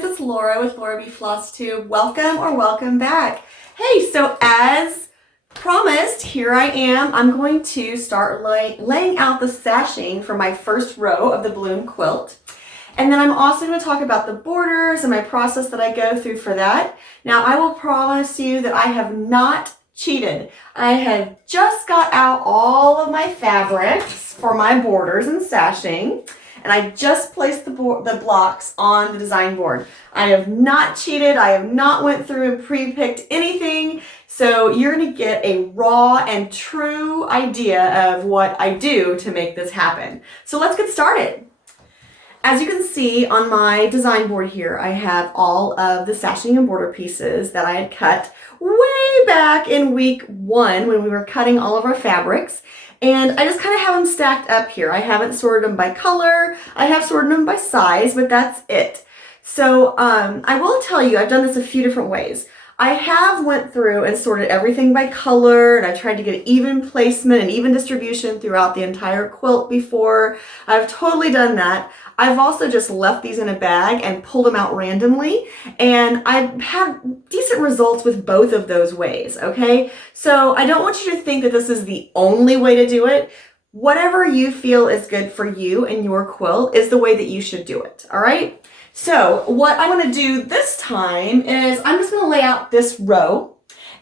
friends, it's Laura with Laura B. Flosstube. Welcome or welcome back. Hey, so as promised, here I am. I'm going to start laying out the sashing for my first row of the Bloom quilt. And then I'm also going to talk about the borders and my process that I go through for that. Now, I will promise you that I have not cheated. I have just got out all of my fabrics for my borders and sashing. And I just placed the blocks on the design board. I have not cheated. I have not went through and pre-picked anything. So you're going to get a raw and true idea of what I do to make this happen. So let's get started. As you can see on my design board here, I have all of the sashing and border pieces that I had cut way back in week 1 when we were cutting all of our fabrics. And I just kind of have them stacked up here. I haven't sorted them by color. I have sorted them by size, but that's it. So I will tell you, I've done this a few different ways. I have went through and sorted everything by color, and I tried to get even placement and even distribution throughout the entire quilt before. I've totally done that. I've also just left these in a bag and pulled them out randomly, and I've had decent results with both of those ways, okay? So I don't want you to think that this is the only way to do it. Whatever you feel is good for you and your quilt is the way that you should do it, all right? So what I want to do this time is I'm just going to lay out this row,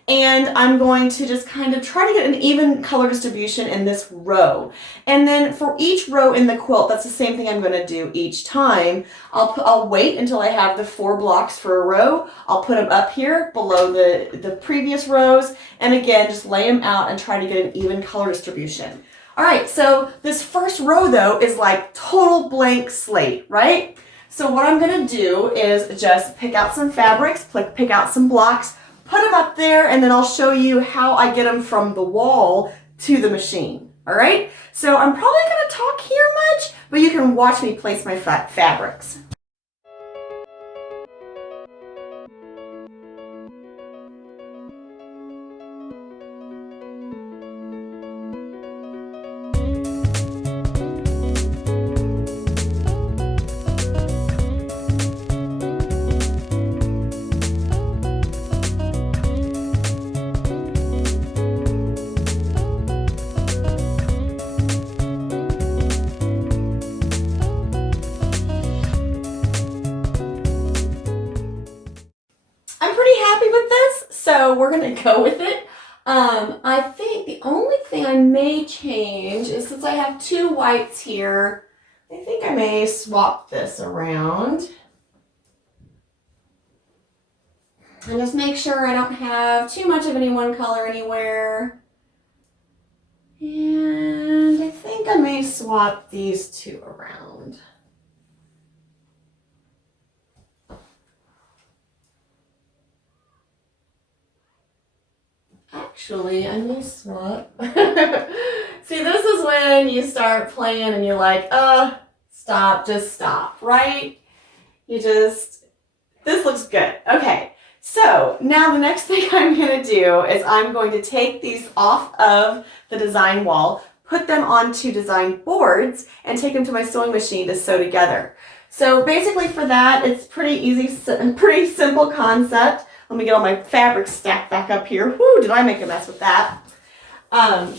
and I'm going to just kind of try to get an even color distribution in this row. And then for each row in the quilt, that's the same thing I'm going to do each time. I'll wait until I have the 4 blocks for a row. I'll put them up here below the previous rows, and again, just lay them out and try to get an even color distribution. All right, so this first row though is like total blank slate, right? So what I'm going to do is just pick out some fabrics, pick out some blocks, put them up there, and then I'll show you how I get them from the wall to the machine. All right? So I'm probably going to talk here much, but you can watch me place my fabrics. So we're going to go with it. I think the only thing I may change is, since I have 2 whites here, I think I may swap this around. And just make sure I don't have too much of any one color anywhere. And I think I may swap these 2 around. Actually, I may swap. See, this is when you start playing and you're like, stop, just stop, right? This looks good. Okay, so now the next thing I'm going to do is I'm going to take these off of the design wall, put them onto design boards, and take them to my sewing machine to sew together. So basically for that, it's pretty easy, pretty simple concept. Let me get all my fabric stacked back up here. Whoo, did I make a mess with that? I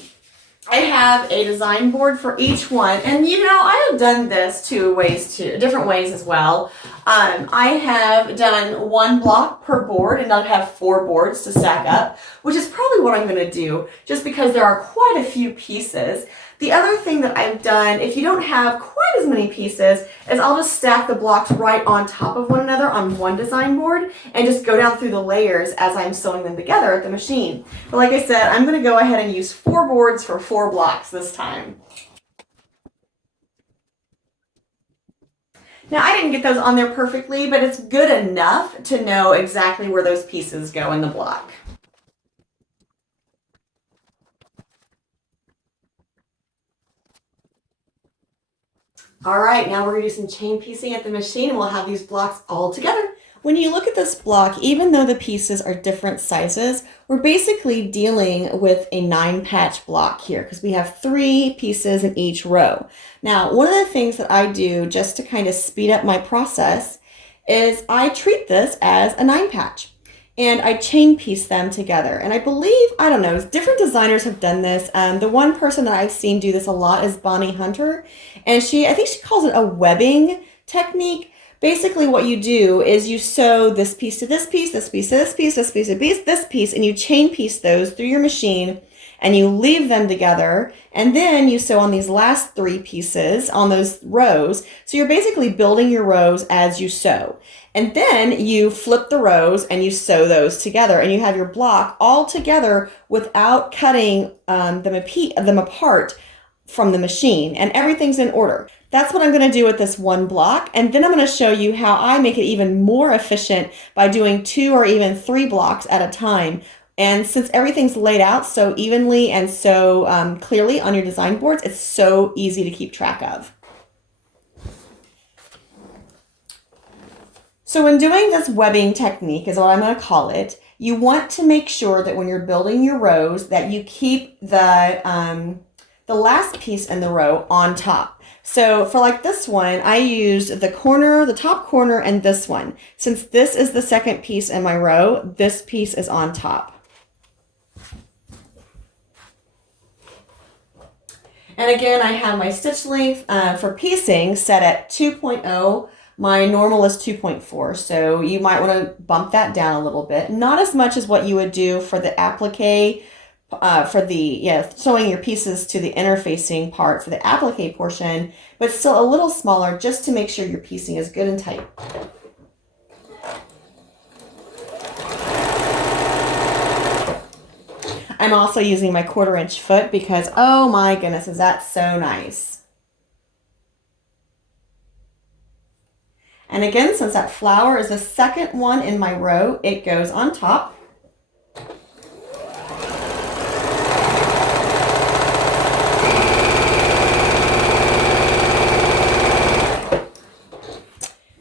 have a design board for each one. And you know, I have done this different ways as well. I have done 1 block per board, and I'll have 4 boards to stack up, which is probably what I'm going to do just because there are quite a few pieces. The other thing that I've done, if you don't have quite as many pieces, is I'll just stack the blocks right on top of one another on one design board and just go down through the layers as I'm sewing them together at the machine. But like I said, I'm going to go ahead and use 4 boards for 4 blocks this time. Now, I didn't get those on there perfectly, but it's good enough to know exactly where those pieces go in the block. All right, now we're going to do some chain piecing at the machine, and we'll have these blocks all together. When you look at this block, even though the pieces are different sizes, we're basically dealing with a 9-patch block here because we have 3 pieces in each row. Now, one of the things that I do just to kind of speed up my process is I treat this as a 9-patch. And I chain piece them together. And I believe, I don't know, different designers have done this. The one person that I've seen do this a lot is Bonnie Hunter. And I think she calls it a webbing technique. Basically what you do is you sew this piece to this piece, this piece to this piece, this piece to this piece, and you chain piece those through your machine and you leave them together. And then you sew on these last 3 pieces on those rows. So you're basically building your rows as you sew. And then you flip the rows and you sew those together and you have your block all together without cutting them apart from the machine, and everything's in order. That's what I'm going to do with this one block. And then I'm going to show you how I make it even more efficient by doing 2 or even 3 blocks at a time. And since everything's laid out so evenly and so clearly on your design boards, it's so easy to keep track of. So when doing this webbing technique is what I'm going to call it, you want to make sure that when you're building your rows that you keep the last piece in the row on top. So for like this one, I used the corner, the top corner, and this one. Since this is the second piece in my row, this piece is on top. And again, I have my stitch length for piecing set at 2.0. My normal is 2.4, so you might want to bump that down a little bit. Not as much as what you would do for the applique, sewing your pieces to the interfacing part for the applique portion, but still a little smaller just to make sure your piecing is good and tight. I'm also using my 1/4-inch foot because, oh my goodness, is that so nice. And again, since that flower is the second one in my row, it goes on top.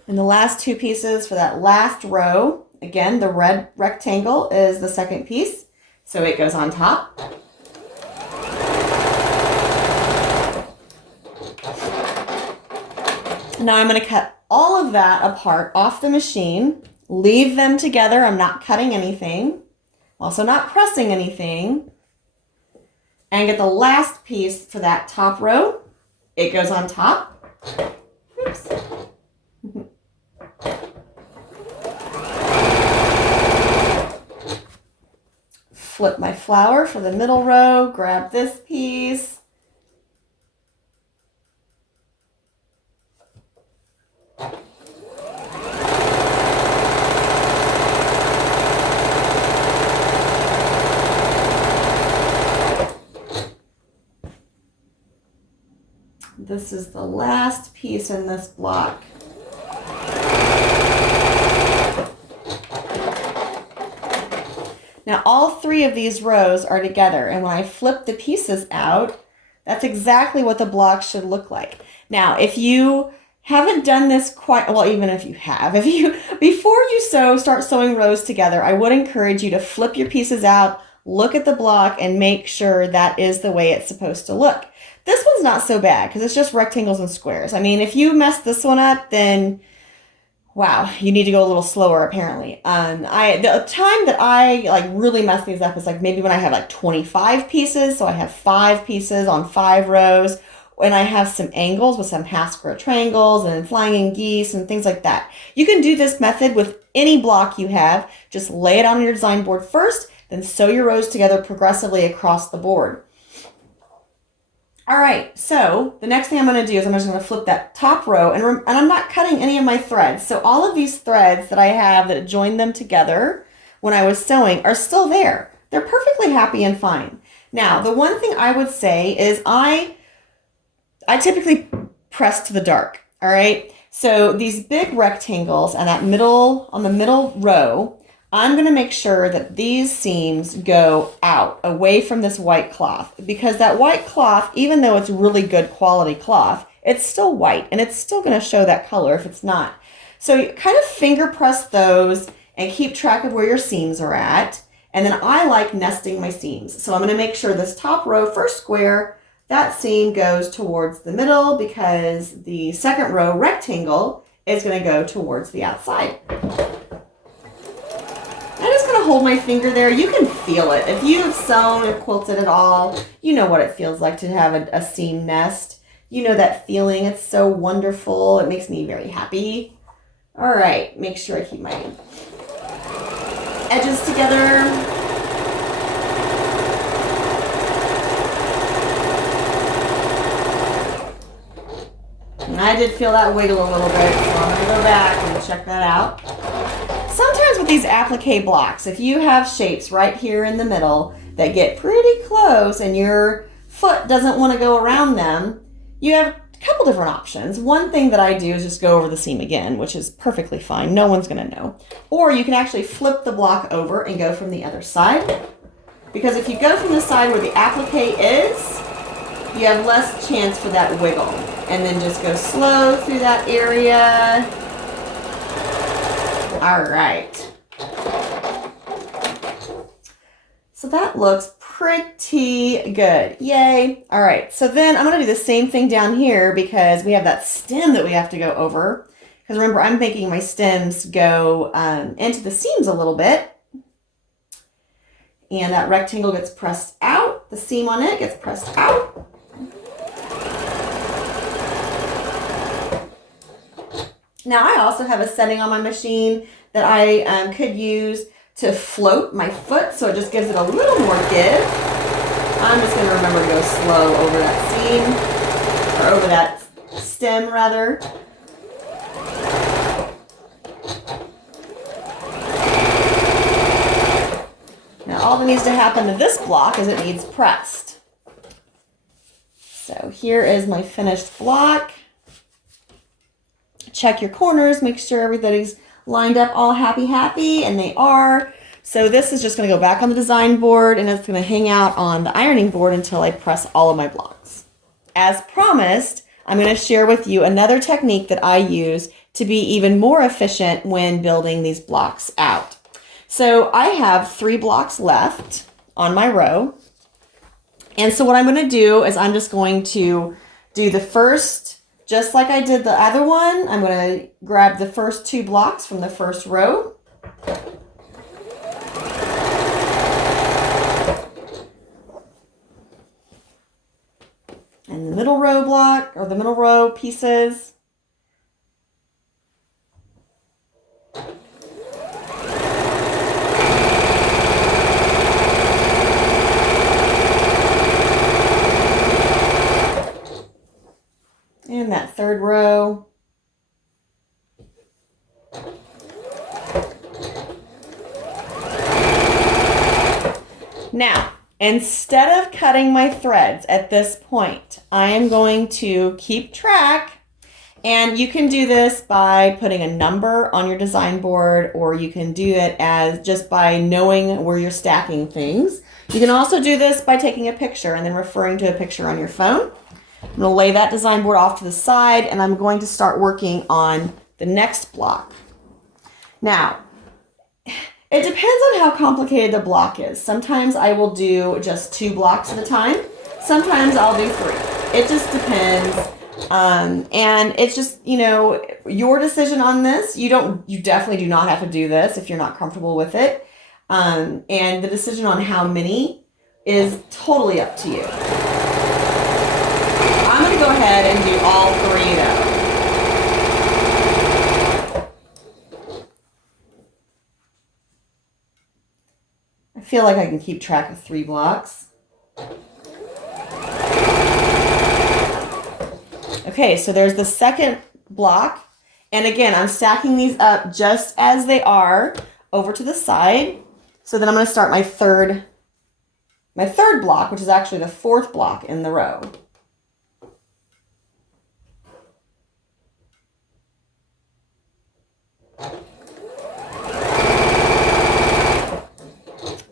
And the last 2 pieces for that last row, again, the red rectangle is the second piece, so it goes on top. Now I'm going to cut all of that apart off the machine, leave them together. I'm not cutting anything, also not pressing anything, and get the last piece for that top row. It goes on top. Oops. Flip my flower for the middle row, grab this piece. This is the last piece in this block. Now all 3 of these rows are together, and when I flip the pieces out, that's exactly what the block should look like. Now, if you haven't done this quite, well, even if you have, before you start sewing rows together, I would encourage you to flip your pieces out, look at the block, and make sure that is the way it's supposed to look. This one's not so bad because it's just rectangles and squares. I mean, if you mess this one up, then wow, you need to go a little slower apparently. The time that I really mess these up is maybe when I have 25 pieces. So I have 5 pieces on 5 rows, and I have some angles with some half square triangles and flying geese and things like that. You can do this method with any block you have. Just lay it on your design board first, then sew your rows together progressively across the board. All right, so the next thing I'm going to do is I'm just going to flip that top row, and I'm not cutting any of my threads. So all of these threads that I have that joined them together when I was sewing are still there. They're perfectly happy and fine. Now, the one thing I would say is I typically press to the dark, all right? So these big rectangles and on the middle row, I'm going to make sure that these seams go out away from this white cloth, because that white cloth, even though it's really good quality cloth, it's still white and it's still going to show that color if it's not. So you kind of finger press those and keep track of where your seams are at. And then I like nesting my seams. So I'm going to make sure this top row, first square, that seam goes towards the middle because the second row rectangle is going to go towards the outside. I'm just going to hold my finger there. You can feel it. If you have sewn or quilted at all, you know what it feels like to have a seam nest. You know that feeling. It's so wonderful. It makes me very happy. All right, make sure I keep my edges together. And I did feel that wiggle a little bit, so I'm going to go back and check that out. Sometimes with these applique blocks, if you have shapes right here in the middle that get pretty close and your foot doesn't want to go around them, you have a couple different options. One thing that I do is just go over the seam again, which is perfectly fine. No one's going to know. Or you can actually flip the block over and go from the other side. Because if you go from the side where the applique is, you have less chance for that wiggle. And then just go slow through that area. All right. So that looks pretty good. Yay. All right. So then I'm going to do the same thing down here because we have that stem that we have to go over. Because remember, I'm making my stems go into the seams a little bit. And that rectangle gets pressed out. The seam on it gets pressed out. Now I also have a setting on my machine that I could use to float my foot, so it just gives it a little more give. I'm just going to remember to go slow over that seam, or over that stem rather. Now all that needs to happen to this block is it needs pressed. So here is my finished block. Check your corners, make sure everybody's lined up all happy, and they are. So this is just going to go back on the design board, and it's going to hang out on the ironing board until I press all of my blocks. As promised, I'm going to share with you another technique that I use to be even more efficient when building these blocks out. So I have 3 blocks left on my row. And so what I'm going to do is I'm just going to do the first. Just like I did the other one, I'm going to grab the first 2 blocks from the first row. And the middle row block, or the middle row pieces. And that third row. Now, instead of cutting my threads at this point, I am going to keep track, and you can do this by putting a number on your design board, or you can do it as just by knowing where you're stacking things. You can also do this by taking a picture and then referring to a picture on your phone. I'm going to lay that design board off to the side, and I'm going to start working on the next block. Now, it depends on how complicated the block is. Sometimes I will do just 2 blocks at a time. Sometimes I'll do 3. It just depends. And it's just, you know, your decision on this. You definitely do not have to do this if you're not comfortable with it. And the decision on how many is totally up to you. I'm going to go ahead and do all 3 though. I feel like I can keep track of 3 blocks. Okay, so there's the second block. And again, I'm stacking these up just as they are over to the side. So then I'm going to start my third block, which is actually the 4th block in the row.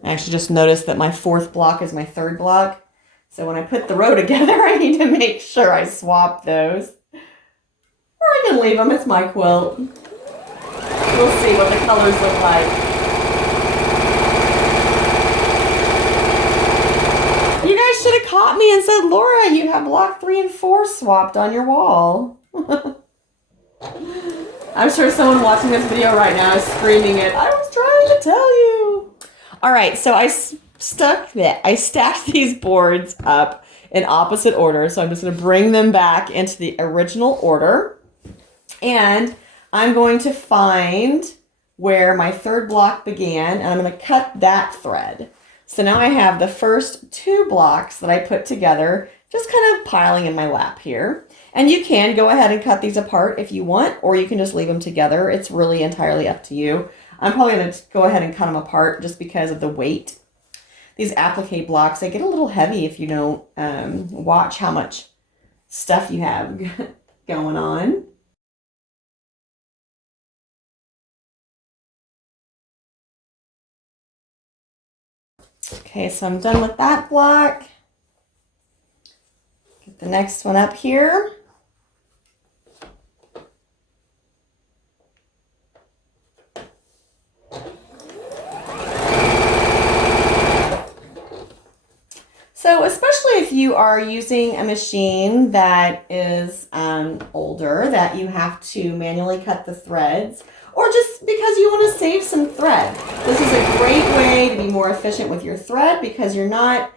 I actually just noticed that my 4th block is my 3rd block. So when I put the row together, I need to make sure I swap those. Or I can leave them. It's my quilt. We'll see what the colors look like. You guys should have caught me and said, Laura, you have block 3 and 4 swapped on your wall. I'm sure someone watching this video right now is screaming it. I was trying to tell you. All right, so I stacked these boards up in opposite order. So I'm just going to bring them back into the original order. And I'm going to find where my third block began, and I'm going to cut that thread. So now I have the first 2 blocks that I put together, just kind of piling in my lap here. And you can go ahead and cut these apart if you want, or you can just leave them together. It's really entirely up to you. I'm probably going to go ahead and cut them apart just because of the weight. These applique blocks, they get a little heavy if you don't watch how much stuff you have going on. Okay, so I'm done with that block. Get the next one up here. So especially if you are using a machine that is older, that you have to manually cut the threads, or just because you want to save some thread. This is a great way to be more efficient with your thread because you're not,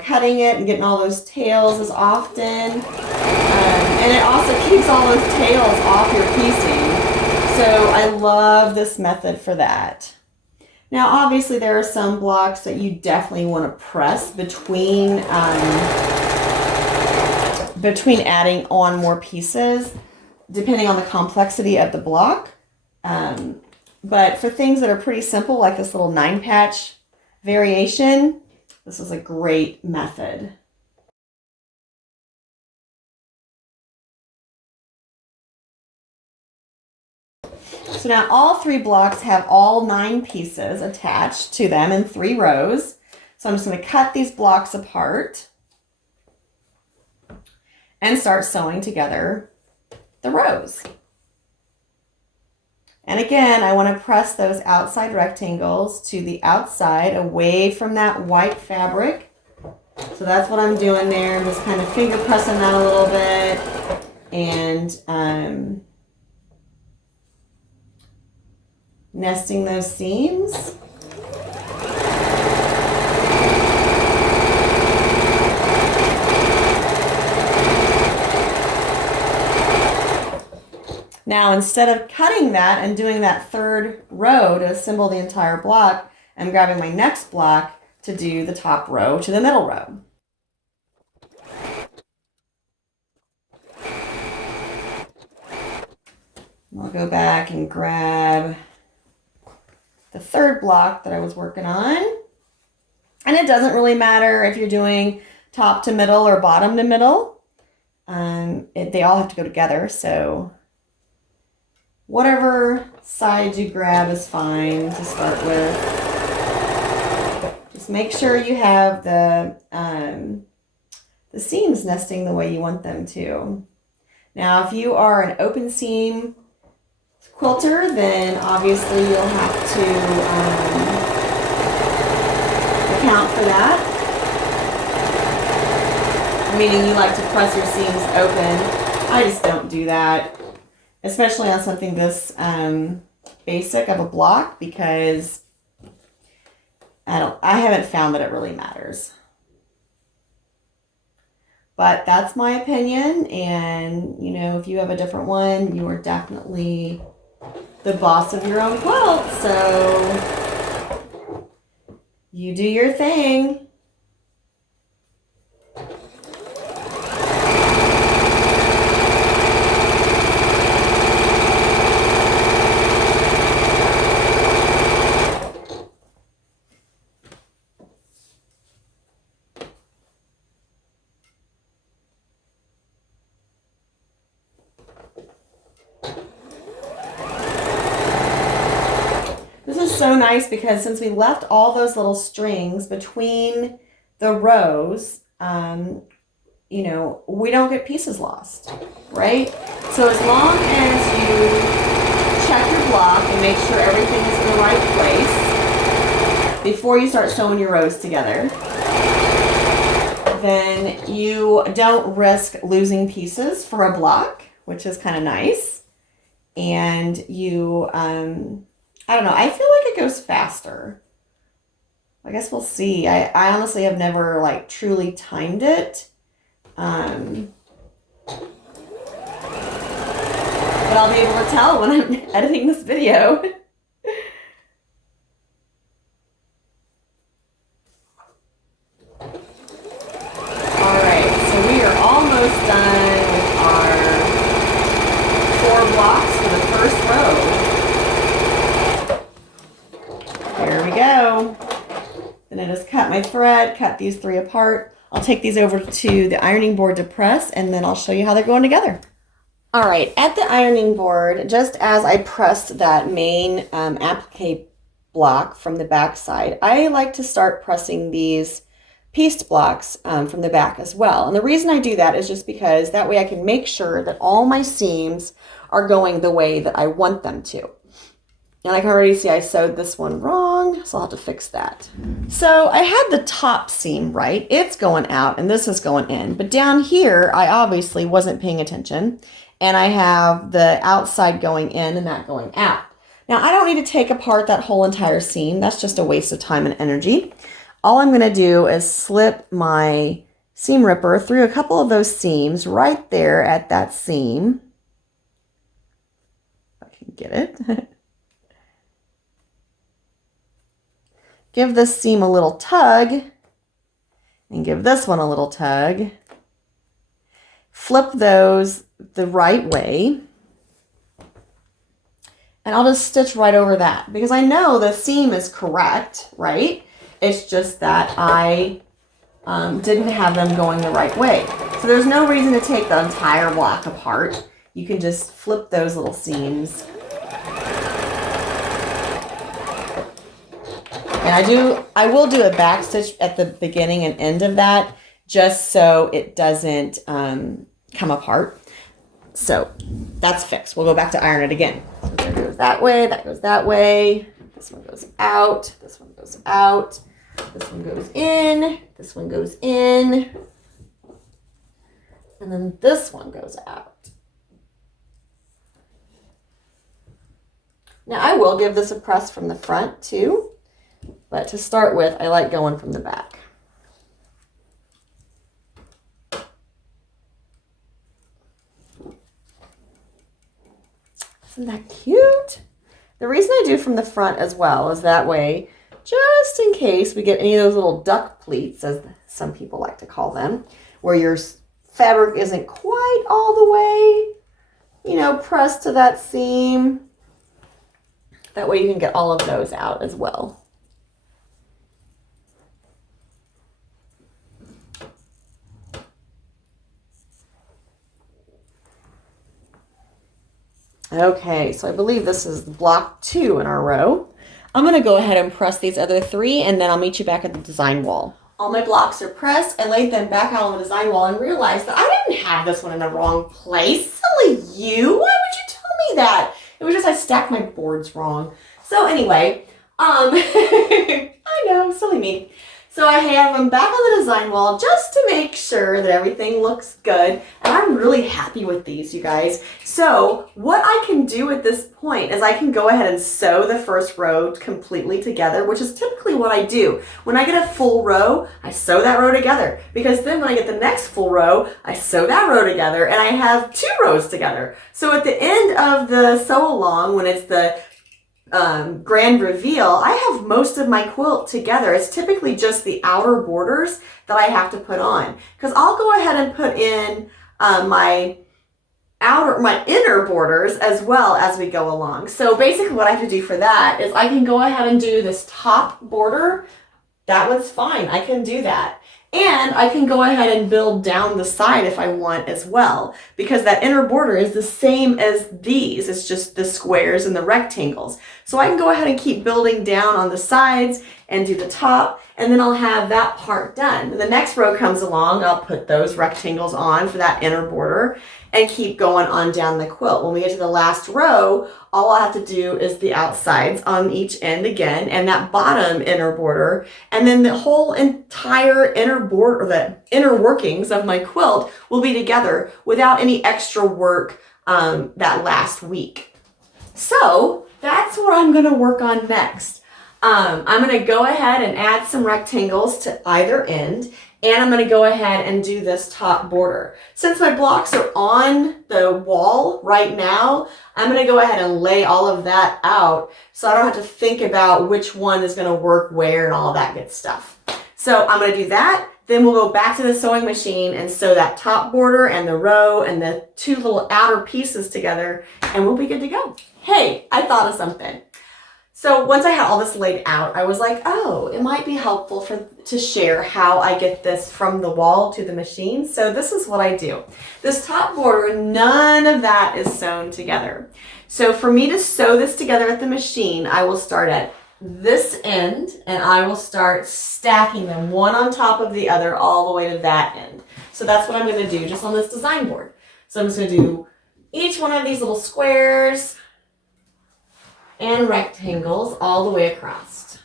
cutting it and getting all those tails as often. And it also keeps all those tails off your piecing. So I love this method for that. Now, obviously, there are some blocks that you definitely want to press between adding on more pieces, depending on the complexity of the block. But for things that are pretty simple, like this little 9-patch variation, this is a great method. So now all 3 blocks have all 9 pieces attached to them in 3 rows. So I'm just going to cut these blocks apart and start sewing together the rows. And again, I want to press those outside rectangles to the outside away from that white fabric. So that's what I'm doing there. I'm just kind of finger pressing that a little bit and nesting those seams. Now, instead of cutting that and doing that 3rd row to assemble the entire block, I'm grabbing my next block to do the top row to the middle row. I'll go back and grab the 3rd block that I was working on. And it doesn't really matter if you're doing top to middle or bottom to middle. They all have to go together, so whatever side you grab is fine to start with. Just make sure you have the seams nesting the way you want them to. Now, if you are an open seam quilter, then obviously you'll have to account for that. Meaning you like to press your seams open. I just don't do that, especially on something this basic of a block, because I haven't found that it really matters. But that's my opinion, and if you have a different one, you are definitely the boss of your own quilt, so you do your thing. So nice because since we left all those little strings between the rows, we don't get pieces lost, right? So as long as you check your block and make sure everything is in the right place before you start sewing your rows together, then you don't risk losing pieces for a block, which is kind of nice. and you, I don't know, I feel like it goes faster. I guess we'll see. I honestly have never like truly timed it. But I'll be able to tell when I'm editing this video. Alright, so we are almost done with our 4 blocks for the first row. There we go. Then I just cut my thread, cut these 3 apart. I'll take these over to the ironing board to press, and then I'll show you how they're going together. All right, at the ironing board, just as I pressed that main applique block from the back side, I like to start pressing these pieced blocks from the back as well. And the reason I do that is just because that way I can make sure that all my seams are going the way that I want them to. And I can already see I sewed this one wrong, so I'll have to fix that. So I had the top seam right. It's going out and this is going in. But down here, I obviously wasn't paying attention. And I have the outside going in and that going out. Now I don't need to take apart that whole entire seam. That's just a waste of time and energy. All I'm gonna do is slip my seam ripper through a couple of those seams right there at that seam. If I can get it. Give this seam a little tug and give this one a little tug. Flip those the right way. And I'll just stitch right over that because I know the seam is correct, right? It's just that I didn't have them going the right way. So there's no reason to take the entire block apart. You can just flip those little seams. And I will do a back stitch at the beginning and end of that just so it doesn't come apart. So that's fixed. We'll go back to iron it again. So there goes that way, that goes that way. This one goes out, this one goes out, this one goes in, this one goes in, and then this one goes out. Now I will give this a press from the front too. But to start with, I like going from the back. Isn't that cute? The reason I do from the front as well is that way, just in case we get any of those little duck pleats, as some people like to call them, where your fabric isn't quite all the way, you know, pressed to that seam. That way you can get all of those out as well. Okay, so I believe this is block 2 in our row. I'm going to go ahead and press these other 3 and then I'll meet you back at the design wall. All my blocks are pressed. I laid them back out on the design wall and realized that I didn't have this one in the wrong place. Silly you! Why would you tell me that? It was just I stacked my boards wrong. So anyway, I know, silly me. So I have them back on the design wall just to make sure that everything looks good. And I'm really happy with these, you guys. So what I can do at this point is I can go ahead and sew the first row completely together, which is typically what I do. When I get a full row, I sew that row together. Because then when I get the next full row, I sew that row together and I have 2 rows together. So at the end of the sew along, when it's the grand reveal, I have most of my quilt together. It's typically just the outer borders that I have to put on, because I'll go ahead and put in my inner borders as well as we go along. So basically what I have to do for that is I can go ahead and do this top border. That one's fine. I can do that. And I can go ahead and build down the side if I want as well, because that inner border is the same as these. It's just the squares and the rectangles. So I can go ahead and keep building down on the sides and do the top, and then I'll have that part done. When the next row comes along, I'll put those rectangles on for that inner border and keep going on down the quilt. When we get to the last row, all I have to do is the outsides on each end again, and that bottom inner border, and then the whole entire inner border, or the inner workings of my quilt will be together without any extra work that last week. So that's what I'm going to work on next. I'm going to go ahead and add some rectangles to either end, and I'm going to go ahead and do this top border. Since my blocks are on the wall right now, I'm going to go ahead and lay all of that out so I don't have to think about which one is going to work where and all that good stuff. So I'm going to do that. Then we'll go back to the sewing machine and sew that top border and the row and the two little outer pieces together, and we'll be good to go. Hey, I thought of something. So once I had all this laid out, I was like, oh, it might be helpful to share how I get this from the wall to the machine. So this is what I do. This top border, none of that is sewn together. So for me to sew this together at the machine, I will start at this end and I will start stacking them one on top of the other all the way to that end. So that's what I'm going to do just on this design board. So I'm just going to do each one of these little squares and rectangles all the way across.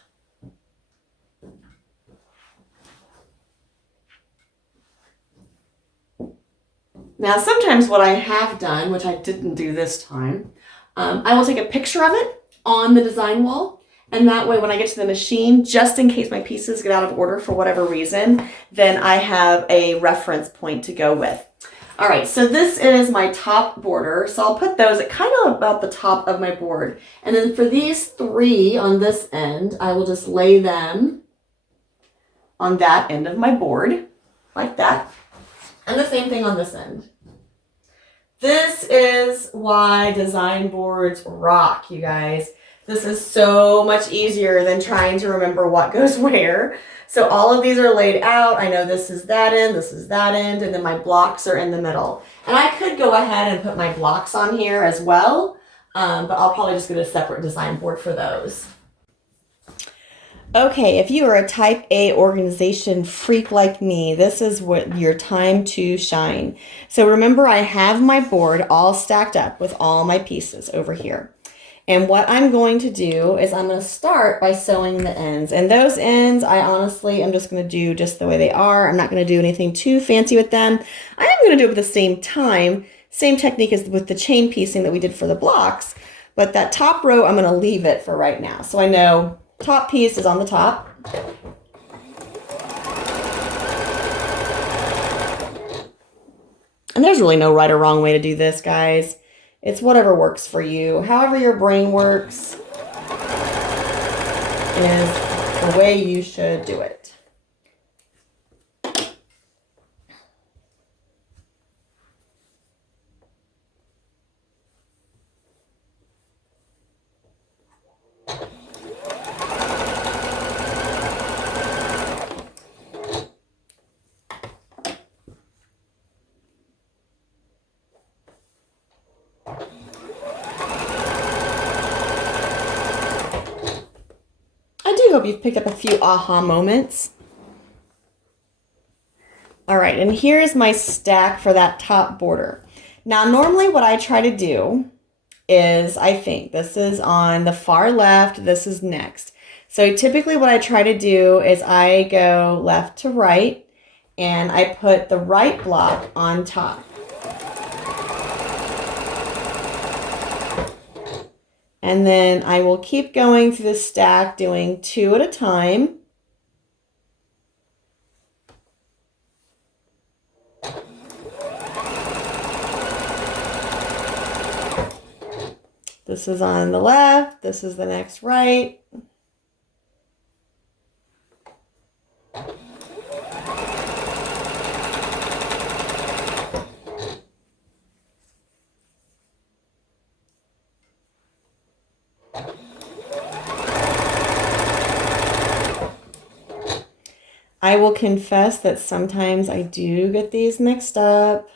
Now sometimes what I have done, which I didn't do this time, I will take a picture of it on the design wall, and that way when I get to the machine, just in case my pieces get out of order for whatever reason, then I have a reference point to go with. All right, so this is my top border. So I'll put those at kind of about the top of my board. And then for these three on this end, I will just lay them on that end of my board, like that. And the same thing on this end. This is why design boards rock, you guys. This is so much easier than trying to remember what goes where. So all of these are laid out. I know this is that end, and then my blocks are in the middle. And I could go ahead and put my blocks on here as well, but I'll probably just get a separate design board for those. Okay, if you are a type A organization freak like me, this is what your time to shine. So remember, I have my board all stacked up with all my pieces over here. And what I'm going to do is I'm going to start by sewing the ends. And those ends, I honestly am just going to do just the way they are. I'm not going to do anything too fancy with them. I am going to do it at the same time, same technique as with the chain piecing that we did for the blocks. But that top row, I'm going to leave it for right now. So I know top piece is on the top. And there's really no right or wrong way to do this, guys. It's whatever works for you. However your brain works is the way you should do it. I hope you've picked up a few aha moments. All right, and here's my stack for that top border. Now, normally what I try to do is, I think this is on the far left, this is next. So typically what I try to do is I go left to right and I put the right block on top. And then I will keep going through the stack doing two at a time. This is on the left, this is the next right. I will confess that sometimes I do get these mixed up.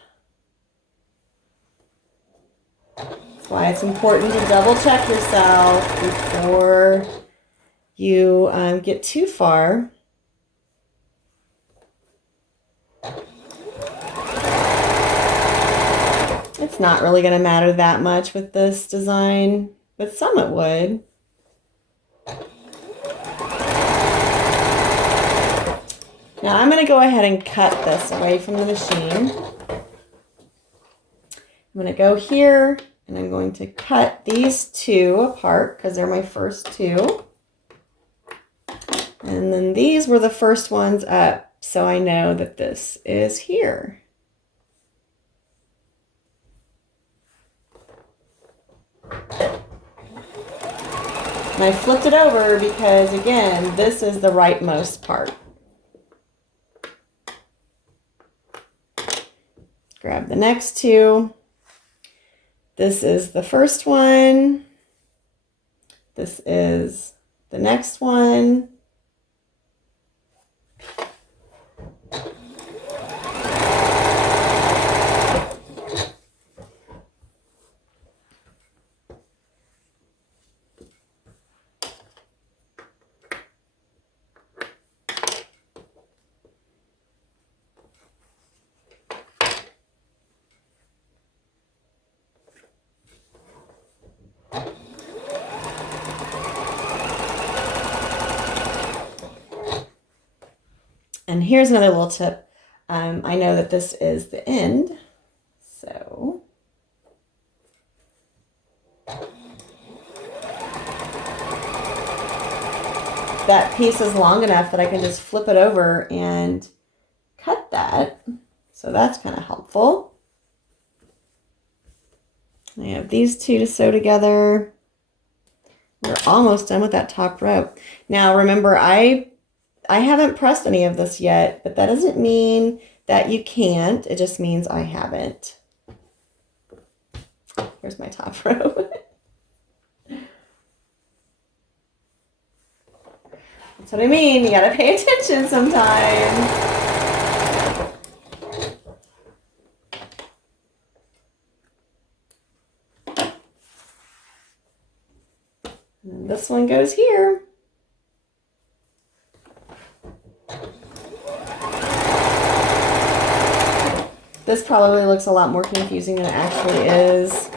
That's why it's important to double check yourself before you get too far. It's not really going to matter that much with this design, but some it would. Now I'm going to go ahead and cut this away from the machine. I'm going to go here And I'm going to cut these two apart because they're my first two. And then these were the first ones up, so I know that this is here. And I flipped it over because, again, this is the rightmost part. Grab the next two. This is the first one. This is the next one. And here's another little tip. I know that this is the end, so that piece is long enough that I can just flip it over and cut that. So that's kind of helpful. I have these two to sew together. We're almost done with that top row. Now remember, I haven't pressed any of this yet, but that doesn't mean that you can't. It just means I haven't. Here's my top row. That's what I mean. You gotta pay attention sometimes. And this one goes here. This probably looks a lot more confusing than it actually is.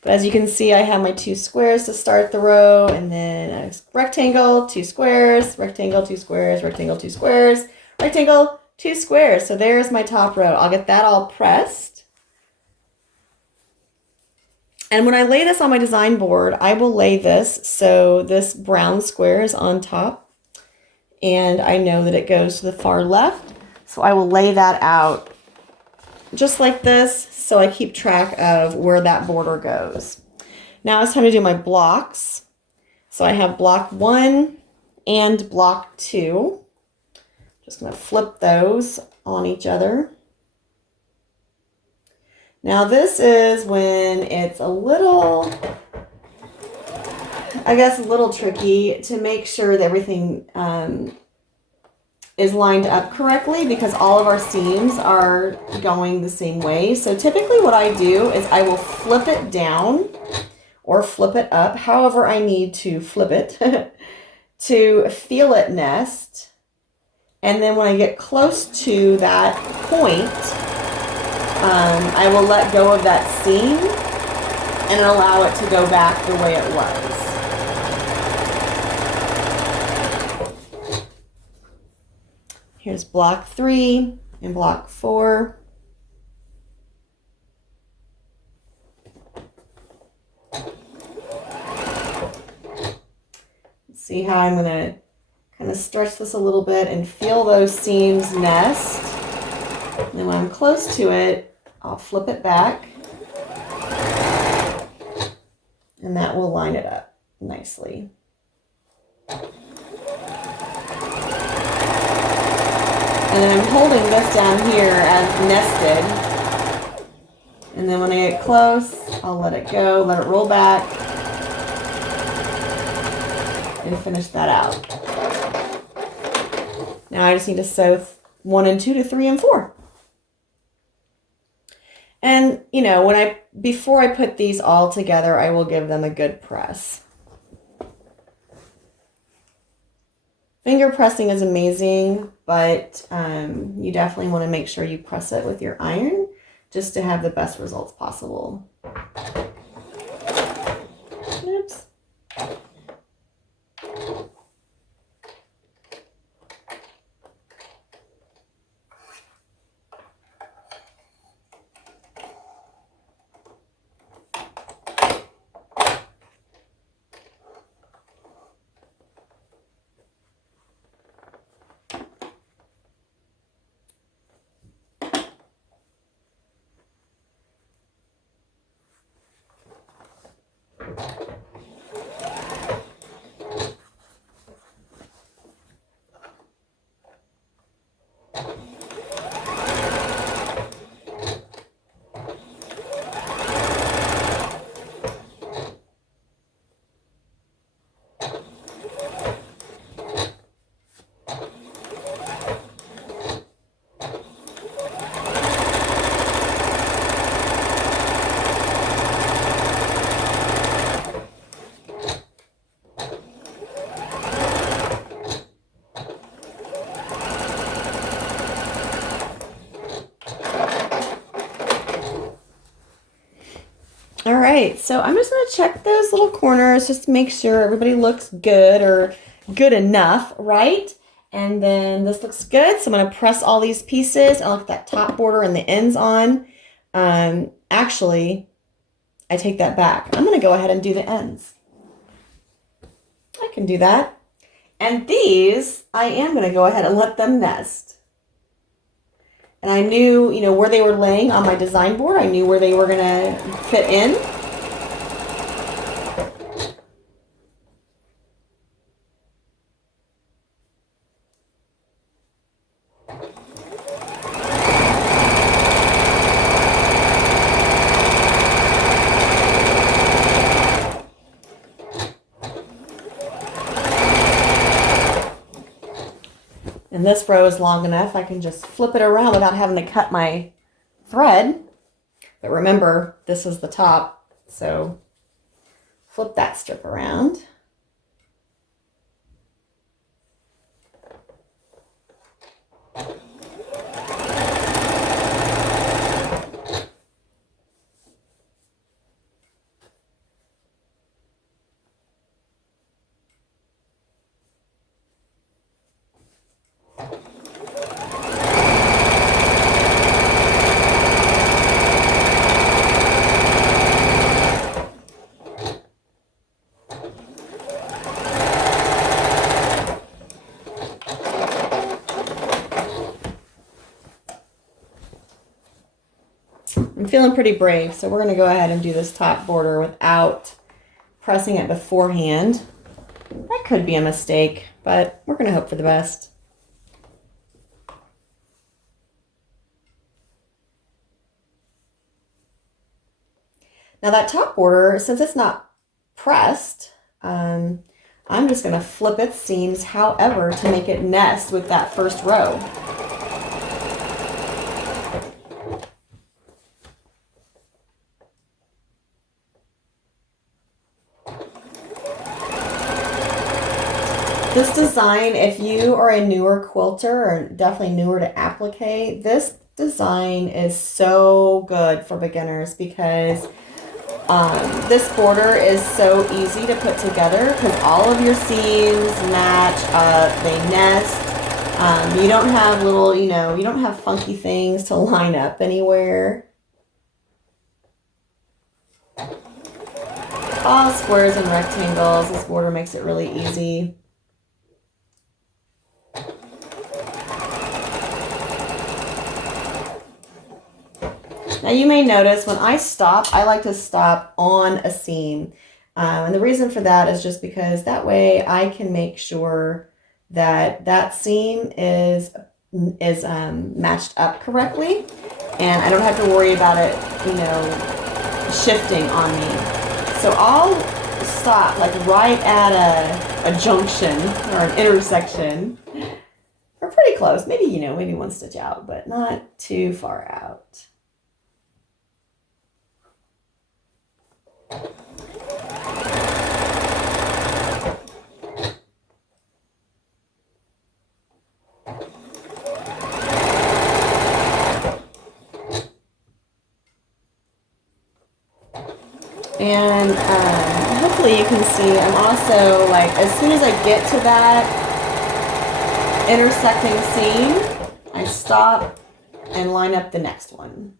But as you can see, I have my two squares to start the row, and then a rectangle, two squares, rectangle, two squares, rectangle, two squares, rectangle, two squares. So there's my top row. I'll get that all pressed. And when I lay this on my design board, I will lay this so this brown square is on top. And I know that it goes to the far left. So I will lay that out just like this, so I keep track of where that border goes. Now it's time to do my blocks. So I have block 1 and block 2. Just gonna flip those on each other. Now this is when it's a little, I guess, a little tricky to make sure that everything is lined up correctly, because all of our seams are going the same way. So typically what I do is I will flip it down or flip it up, however I need to flip it, to feel it nest. And then when I get close to that point, I will let go of that seam and allow it to go back the way it was. Here's block 3 and block 4. See how I'm going to kind of stretch this a little bit and feel those seams nest. And then when I'm close to it, I'll flip it back. And that will line it up nicely. And then I'm holding this down here as nested. And then when I get close, I'll let it go, let it roll back, and finish that out. Now I just need to sew 1 and 2 to 3 and 4. And, you know, before I put these all together, I will give them a good press. Finger pressing is amazing, but you definitely want to make sure you press it with your iron just to have the best results possible. Oops. right, so I'm just gonna check those little corners just to make sure everybody looks good or good enough, right? And then this looks good, so I'm gonna press all these pieces. I like that top border and the ends on. Actually, I take that back. I'm gonna go ahead and do the ends. I can do that. And these, I am gonna go ahead and let them nest. And I knew, you know, where they were laying on my design board. I knew where they were gonna fit in. And this row is long enough, I can just flip it around without having to cut my thread. But remember, this is the top, so flip that strip around. I'm feeling pretty brave, so we're going to go ahead and do this top border without pressing it beforehand. That could be a mistake, but we're going to hope for the best. Now that top border, since it's not pressed, I'm just going to flip its seams however to make it nest with that first row. This design, if you are a newer quilter or definitely newer to applique, this design is so good for beginners because this border is so easy to put together because all of your seams match up, they nest. You don't have little, you don't have funky things to line up anywhere. All squares and rectangles, this border makes it really easy. Now you may notice when I stop, I like to stop on a seam. And the reason for that is just because that way I can make sure that that seam is matched up correctly. And I don't have to worry about it, shifting on me. So I'll stop like right at a junction or an intersection. Or pretty close, maybe, maybe one stitch out, but not too far out. And hopefully you can see I'm also like, as soon as I get to that intersecting seam, I stop and line up the next one.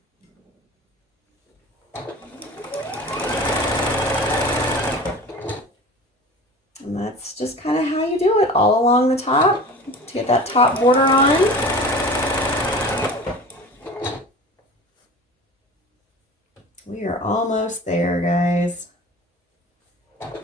And that's just kind of how you do it all along the top to get that top border on. We are almost there, guys. It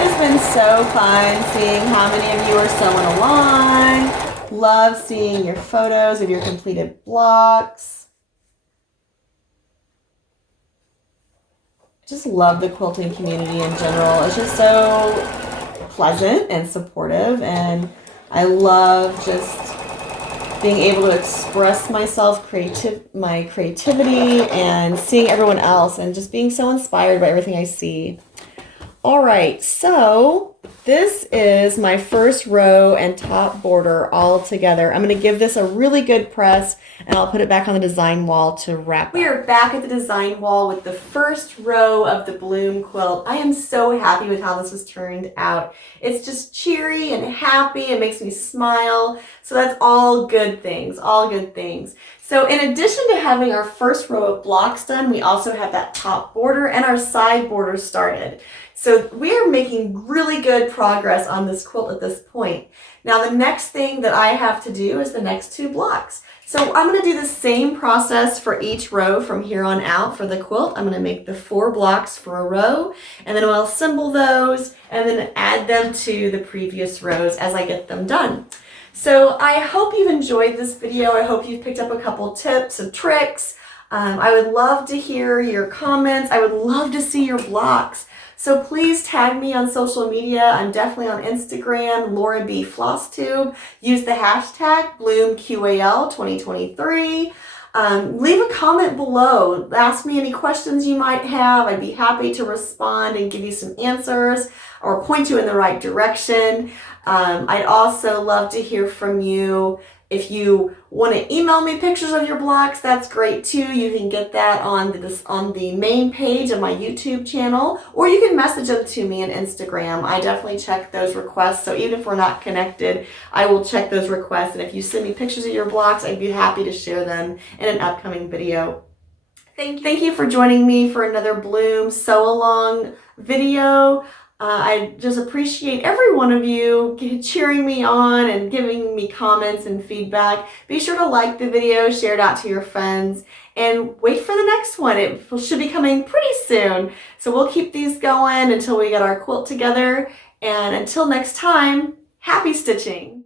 has been so fun seeing how many of you are sewing along. Love seeing your photos of your completed blocks. Just love the quilting community in general. It's just so pleasant and supportive, and I love just being able to express myself, my creativity, and seeing everyone else, and just being so inspired by everything I see. All right, so this is my first row and top border all together. I'm going to give this a really good press and I'll put it back on the design wall to wrap. We are back at the design wall with the first row of the bloom quilt. I am so happy with how this has turned out. It's just cheery and happy. It makes me smile. So that's all good things, all good things. So in addition to having our first row of blocks done, we also have that top border and our side border started. So we are making really good progress on this quilt at this point. Now the next thing that I have to do is the next 2 blocks. So I'm going to do the same process for each row from here on out for the quilt. I'm going to make the 4 blocks for a row, and then I'll assemble those and then add them to the previous rows as I get them done. So I hope you've enjoyed this video. I hope you've picked up a couple tips and tricks. I would love to hear your comments. I would love to see your blocks. So please tag me on social media. I'm definitely on Instagram, Laura B. Flosstube. Use the hashtag bloomqal2023. Leave a comment below. Ask me any questions you might have. I'd be happy to respond and give you some answers or point you in the right direction. I'd also love to hear from you. If you want to email me pictures of your blocks, that's great too. You can get that on the main page of my YouTube channel, or you can message them to me on Instagram. I definitely check those requests, so even if we're not connected, I will check those requests, and if you send me pictures of your blocks, I'd be happy to share them in an upcoming video. Thank you for joining me for another Bloom Sew Along video. I just appreciate every one of you cheering me on and giving me comments and feedback. Be sure to like the video, share it out to your friends, and wait for the next one. It should be coming pretty soon. So we'll keep these going until we get our quilt together. And until next time, happy stitching!